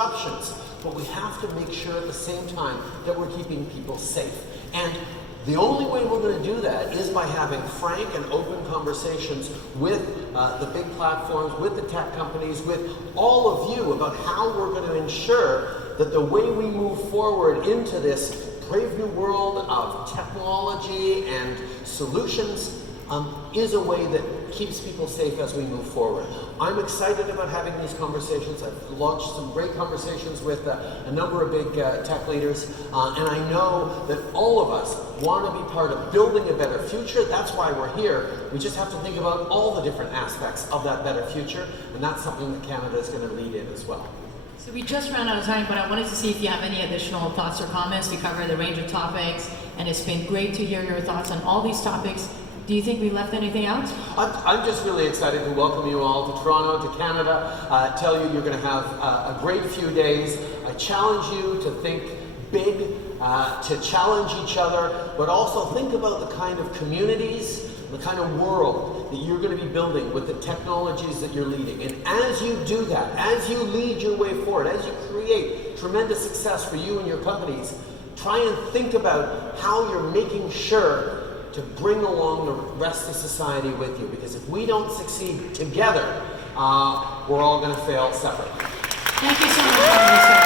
disruptions, but we have to make sure at the same time that we're keeping people safe. And the only way we're going to do that is by having frank and open conversations with the big platforms, with the tech companies, with all of you about how we're going to ensure that the way we move forward into this brave new world of technology and solutions is a way that keeps people safe as we move forward. I'm excited about having these conversations. I've launched some great conversations with a number of big tech leaders, and I know that all of us want to be part of building a better future. That's why we're here. We just have to think about all the different aspects of that better future, and that's something that Canada is going to lead in as well. So we just ran out of time, but I wanted to see if you have any additional thoughts or comments. We covered a range of topics, and it's been great to hear your thoughts on all these topics. Do you think we left anything out? I'm just really excited to welcome you all to Toronto, to Canada, tell you you're going to have a great few days. I challenge you to think big, to challenge each other, but also think about the kind of communities, the kind of world that you're going to be building with the technologies that you're leading. And as you do that, as you lead your way forward, as you create tremendous success for you and your companies, try and think about how you're making sure to bring along the rest of society with you, because if we don't succeed together, we're all going to fail separately. Thank you so much.